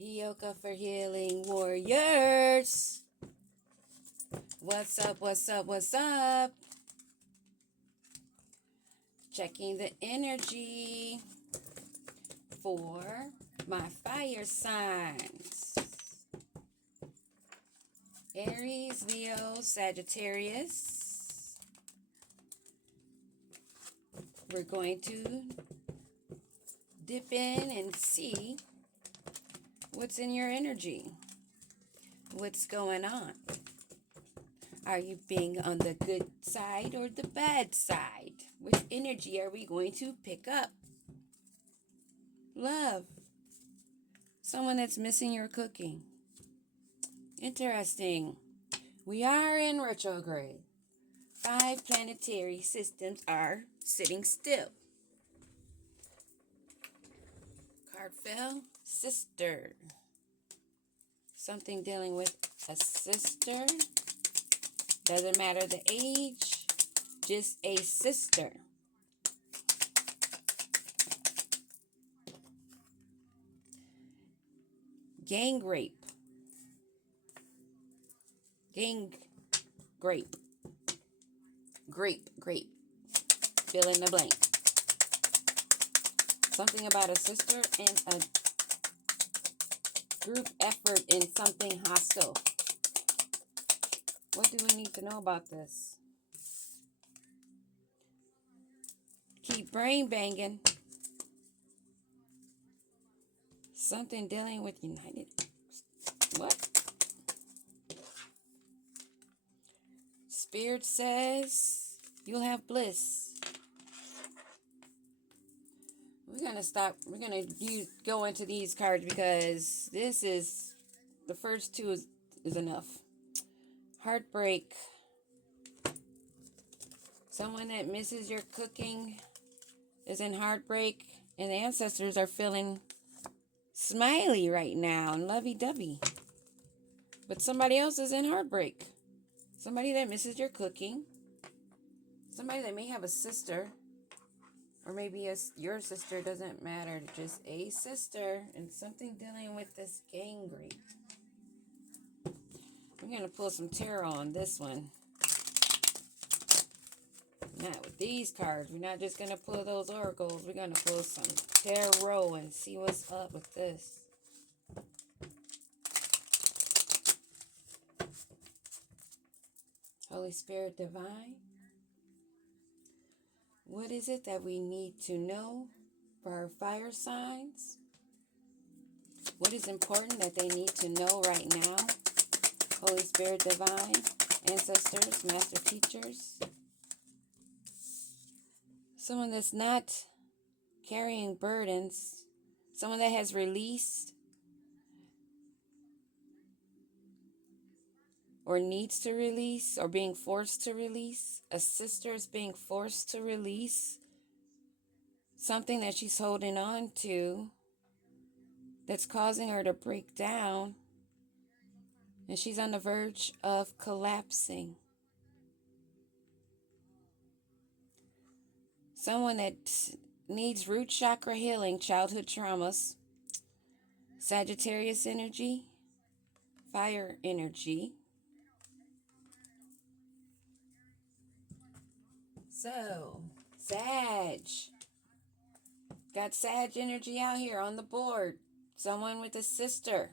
Yoga for Healing Warriors. What's up, what's up, what's up? Checking the energy for my fire signs. Aries, Leo, Sagittarius. We're going to dip in and see what's in your energy. What's going on? Are you being on the good side or the bad side? Which energy are we going to pick up? Love. Someone that's missing your cooking. Interesting. We are in retrograde. 5 planetary systems are sitting still. Card fell. Sister. Something dealing with a sister. Doesn't matter the age. Just a sister. Gang rape. Gang grape. Grape. Fill in the blank. Something about a sister and a group effort in something hostile. What do we need to know about this? Keep brain banging. Something dealing with United. What? Spirit says you'll have bliss. We're going to stop. We're going to go into these cards because this is, the first two is enough. Heartbreak. Someone that misses your cooking is in heartbreak, and the ancestors are feeling smiley right now and lovey-dovey. But somebody else is in heartbreak. Somebody that misses your cooking. Somebody that may have a sister. Or maybe your sister, doesn't matter. Just a sister. And something dealing with this gang rape. We're going to pull some tarot on this one. Not with these cards. We're not just going to pull those oracles. We're going to pull some tarot and see what's up with this. Holy Spirit Divine. What is it that we need to know for our fire signs? What is important that they need to know right now? Holy Spirit Divine, ancestors, master teachers. Someone that's not carrying burdens. Someone that has released or needs to release or being forced to release. A sister is being forced to release something that she's holding on to that's causing her to break down, and she's on the verge of collapsing. Someone that needs root chakra healing, childhood traumas, Sagittarius energy, fire energy. So, Sag. Got Sag energy out here on the board. Someone with a sister.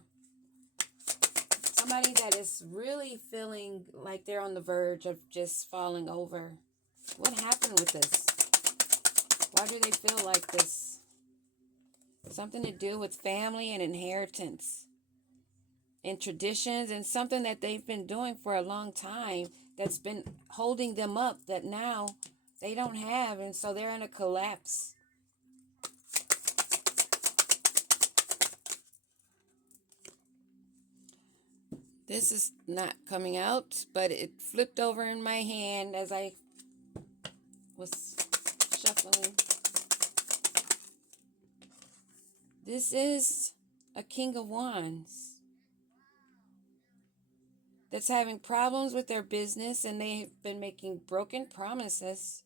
Somebody that is really feeling like they're on the verge of just falling over. What happened with this? Why do they feel like this? Something to do with family and inheritance and traditions, and something that they've been doing for a long time that's been holding them up that now they don't have, and so they're in a collapse. This is not coming out, but it flipped over in my hand as I was shuffling. This is a King of Wands that's having problems with their business, and they've been making broken promises.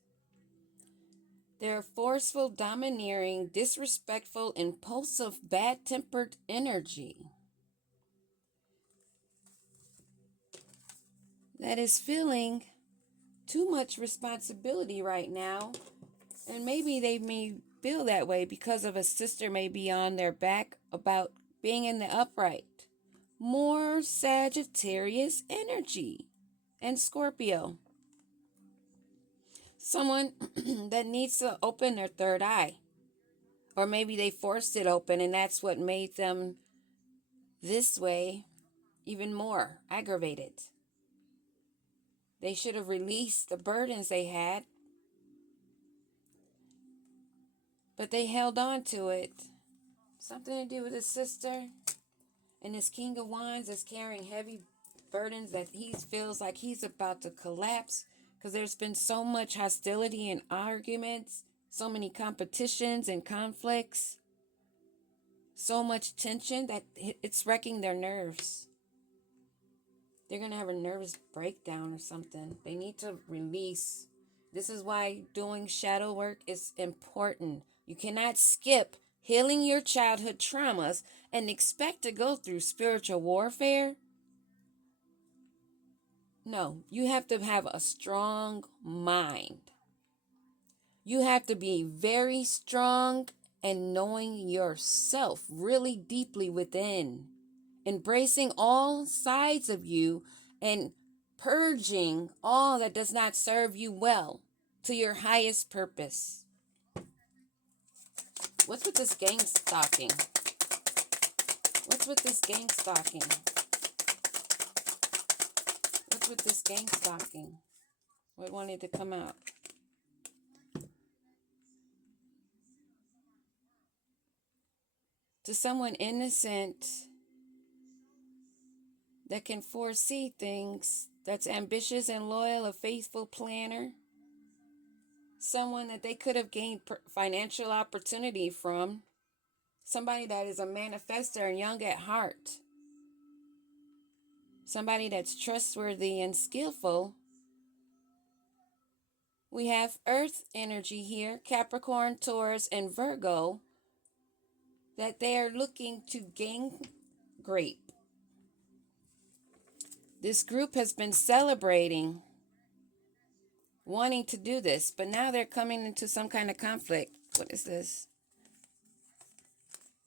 They're forceful, domineering, disrespectful, impulsive, bad-tempered energy that is feeling too much responsibility right now. And maybe they may feel that way because of a sister may be on their back about being in the upright. More Sagittarius energy and Scorpio. Someone that needs to open their third eye. Or maybe they forced it open and that's what made them this way even more aggravated. They should have released the burdens they had, but they held on to it. Something to do with his sister. And this King of Wands is carrying heavy burdens that he feels like he's about to collapse because there's been so much hostility and arguments, so many competitions and conflicts, so much tension that it's wrecking their nerves. They're going to have a nervous breakdown or something. They need to release. This is why doing shadow work is important. You cannot skip healing your childhood traumas and expect to go through spiritual warfare. No, you have to have a strong mind. You have to be very strong and knowing yourself really deeply within. Embracing all sides of you and purging all that does not serve you well to your highest purpose. What's with this gang stalking? What's with this gang stalking? What's with this gang stalking? What wanted to come out? To someone innocent that can foresee things, that's ambitious and loyal, a faithful planner, someone that they could have gained financial opportunity from, somebody that is a manifestor and young at heart, somebody that's trustworthy and skillful. We have Earth energy here, Capricorn, Taurus, and Virgo, that they are looking to gain grape. This group has been celebrating wanting to do this, but now they're coming into some kind of conflict. What is this?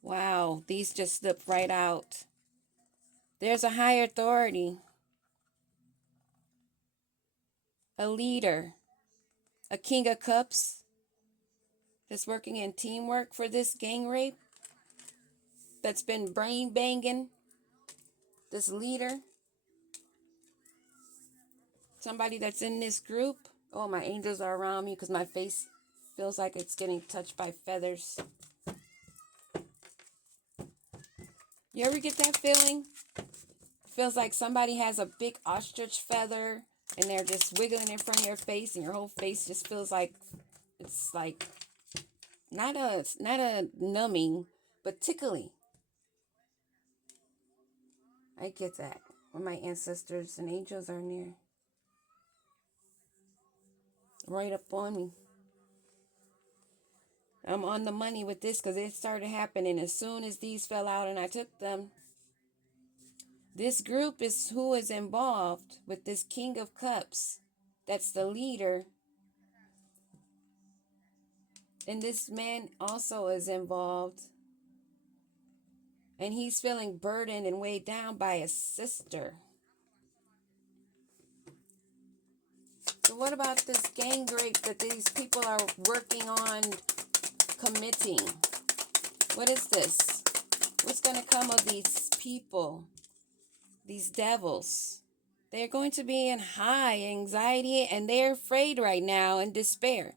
Wow, these just slipped right out. There's a higher authority, a leader, a King of Cups that's working in teamwork for this gang rape, that's been brain banging this leader, somebody that's in this group. Oh, my angels are around me because my face feels like it's getting touched by feathers. You ever get that feeling? Feels like somebody has a big ostrich feather and they're just wiggling in front of your face and your whole face just feels like it's like not a numbing, but tickly. I get that when my ancestors and angels are near. Right up on me. I'm on the money with this because it started happening as soon as these fell out and I took them. This group is who is involved with this King of Cups. That's the leader. And this man also is involved. And he's feeling burdened and weighed down by his sister. So what about this gang rape that these people are working on committing? What is this? What's going to come of these people? These devils? They're going to be in high anxiety and they're afraid right now and despair.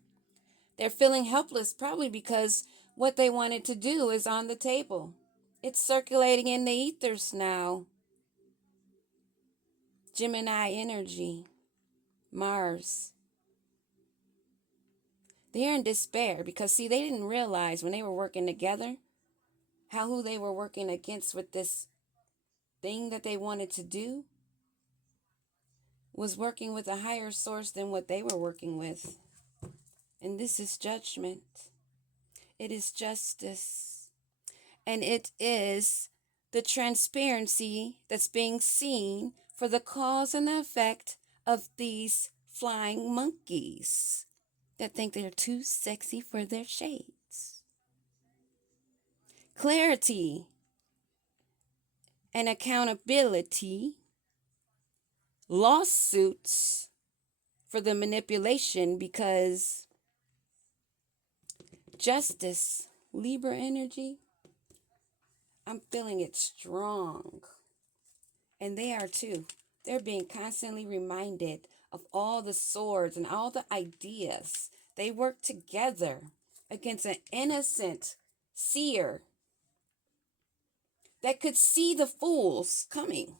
They're feeling helpless probably because what they wanted to do is on the table. It's circulating in the ethers now. Gemini energy. Mars. They're in despair because, see, they didn't realize when they were working together who they were working against with this thing that they wanted to do was working with a higher source than what they were working with. And this is judgment. It is justice. And it is the transparency that's being seen for the cause and the effect of these flying monkeys that think they're too sexy for their shades. Clarity and accountability, lawsuits for the manipulation, because justice, Libra energy, I'm feeling it strong. And they are too. They're being constantly reminded of all the swords and all the ideas. They work together against an innocent seer that could see the fools coming,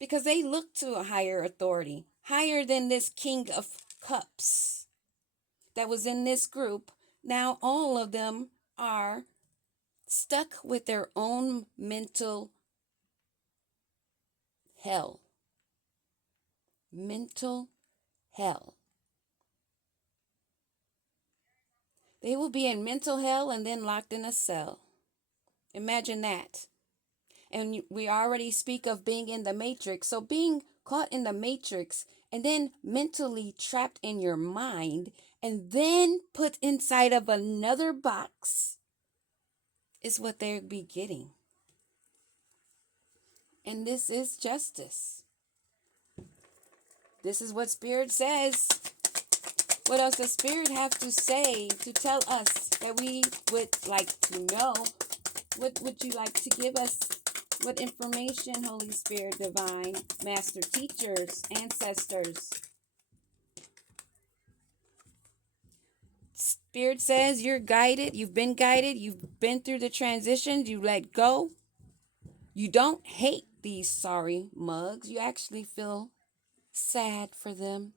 because they look to a higher authority, higher than this King of Cups that was in this group. Now all of them are stuck with their own mental hell. Mental hell. They will be in mental hell and then locked in a cell. Imagine that. And we already speak of being in the matrix. So being caught in the matrix and then mentally trapped in your mind and then put inside of another box is what they'll be getting. And this is justice. This is what Spirit says. What else does Spirit have to say to tell us that we would like to know? What would you like to give us? What information, Holy Spirit, Divine, Master Teachers, Ancestors? Spirit says you're guided. You've been guided. You've been through the transitions. You let go. You don't hate these sorry mugs. You actually feel sad for them.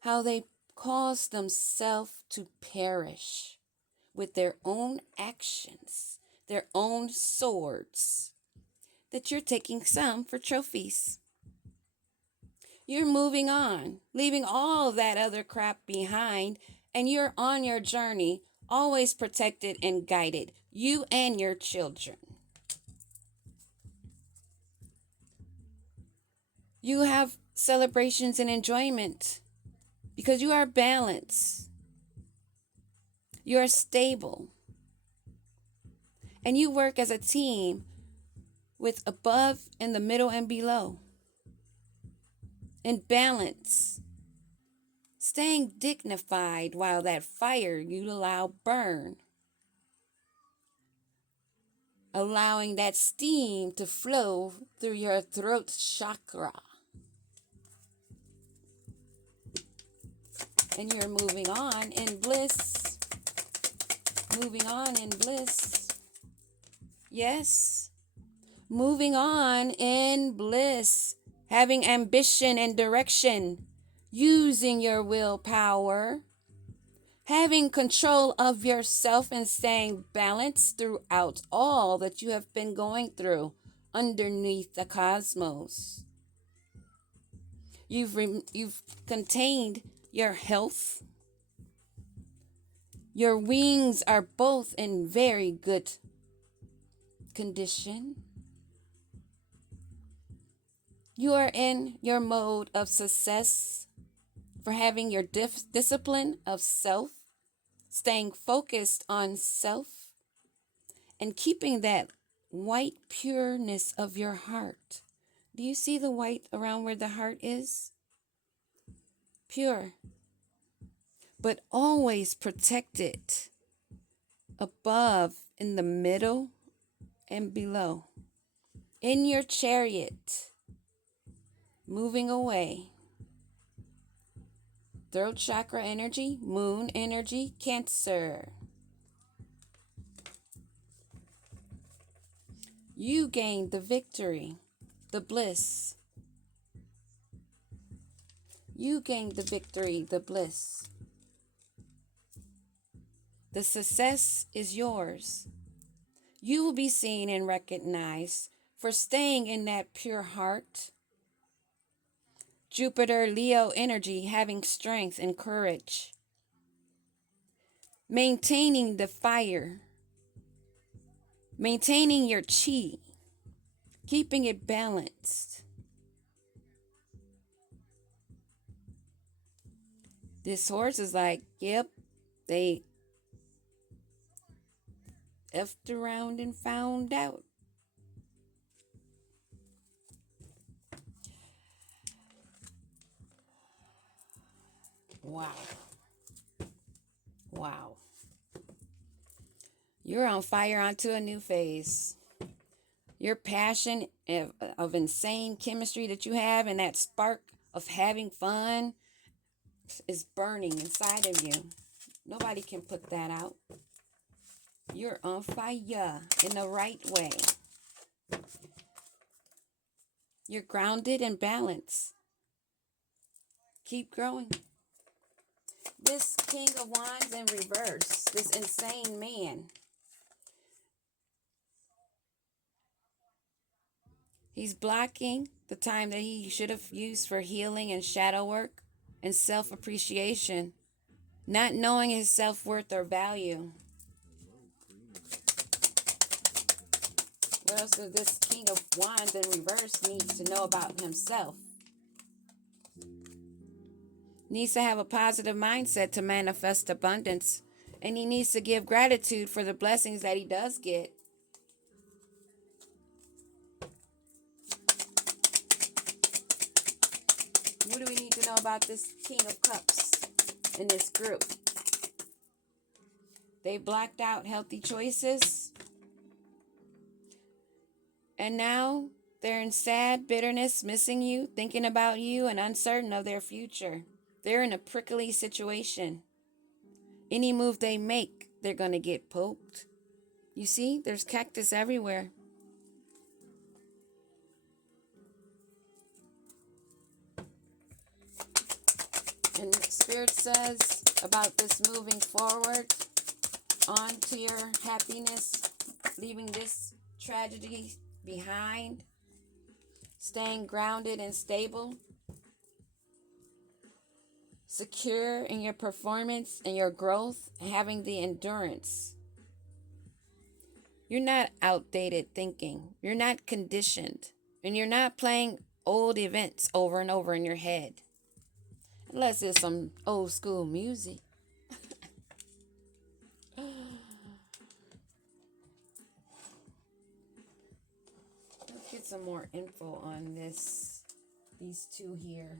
How they cause themselves to perish with their own actions, their own swords, that you're taking some for trophies. You're moving on, leaving all of that other crap behind, and you're on your journey, always protected and guided, you and your children. You have celebrations and enjoyment because you are balanced. You are stable. And you work as a team with above, in the middle, and below. In balance. Staying dignified while that fire you allow burn. Allowing that steam to flow through your throat chakra. And you're moving on in bliss. Moving on in bliss. Yes. Moving on in bliss. Having ambition and direction. Using your willpower. Having control of yourself and staying balanced throughout all that you have been going through underneath the cosmos. You've contained your health. Your wings are both in very good condition. You are in your mode of success for having your discipline of self, staying focused on self, and keeping that white pureness of your heart. Do you see the white around where the heart is? Pure. But always protected above, in the middle, and below. In your chariot, moving away. Throat chakra energy, moon energy, Cancer. You gain the victory, the bliss. You gain the victory, the bliss. The success is yours. You will be seen and recognized for staying in that pure heart, Jupiter, Leo energy, having strength and courage. Maintaining the fire. Maintaining your chi. Keeping it balanced. This horse is like, yep, they effed around and found out. Wow. Wow. You're on fire onto a new phase. Your passion of insane chemistry that you have and that spark of having fun is burning inside of you. Nobody can put that out. You're on fire in the right way. You're grounded and balanced. Keep growing. This King of Wands in reverse, this insane man. He's blocking the time that he should have used for healing and shadow work and self-appreciation, not knowing his self-worth or value. What else does this King of Wands in reverse need to know about himself? Needs to have a positive mindset to manifest abundance, and he needs to give gratitude for the blessings that he does get. What do we need to know about this King of Cups in this group? They blocked out healthy choices, and now they're in sad bitterness, missing you, thinking about you, and uncertain of their future. They're in a prickly situation. Any move they make, they're going to get poked. You see, there's cactus everywhere. And Spirit says about this moving forward on to your happiness, leaving this tragedy behind, staying grounded and stable, secure in your performance and your growth, having the endurance. You're not outdated thinking. You're not conditioned. And you're not playing old events over and over in your head. Unless it's some old school music. Let's get some more info on these two here.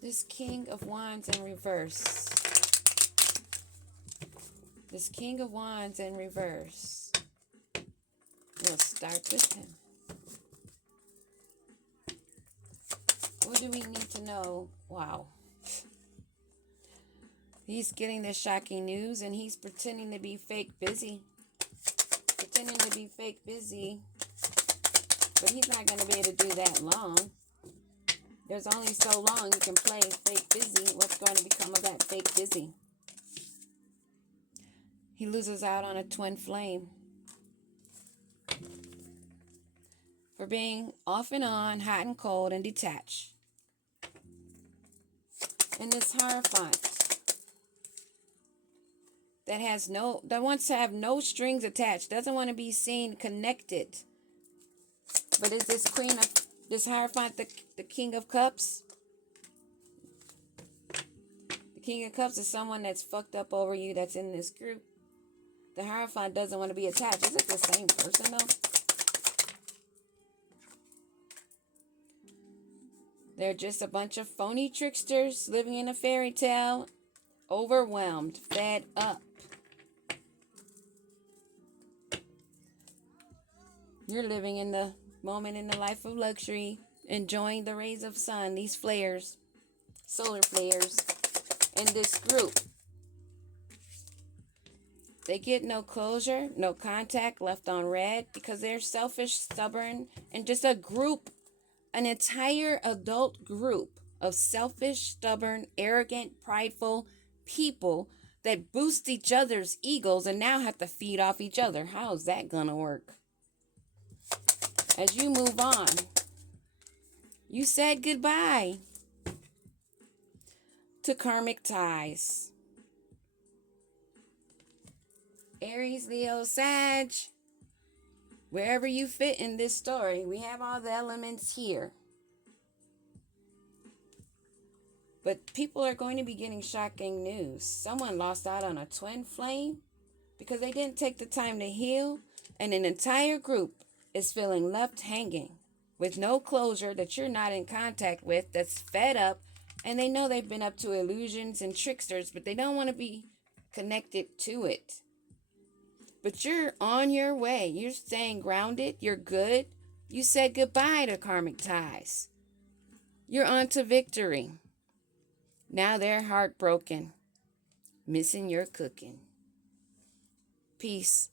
This King of Wands in reverse. This King of Wands in reverse. We'll start with him. What do we need to know? Wow. He's getting this shocking news and he's pretending to be fake busy. Pretending to be fake busy. But he's not going to be able to do that long. There's only so long you can play fake busy. What's going to become of that fake busy? He loses out on a twin flame. For being off and on, hot and cold, and detached. And this Hierophant that wants to have no strings attached, doesn't want to be seen connected. But is this Hierophant the King of Cups? The King of Cups is someone that's fucked up over you that's in this group. The Hierophant doesn't want to be attached. Is it the same person though? They're just a bunch of phony tricksters living in a fairy tale, overwhelmed, fed up. You're living in the moment in the life of luxury, enjoying the rays of sun, these flares, solar flares, in this group. They get no closure, no contact, left on red because they're selfish, stubborn, and just a group, an entire adult group of selfish, stubborn, arrogant, prideful people that boost each other's egos and now have to feed off each other. How is that gonna work? as you move on. You said goodbye to karmic ties. Aries, Leo, Sag, wherever you fit in this story, we have all the elements here. But people are going to be getting shocking news. Someone lost out on a twin flame because they didn't take the time to heal, and an entire group is feeling left hanging with no closure that you're not in contact with, that's fed up, and they know they've been up to illusions and tricksters, but they don't want to be connected to it. But you're on your way. You're staying grounded. You're good. You said goodbye to karmic ties. You're on to victory. Now they're heartbroken, missing your cooking. Peace.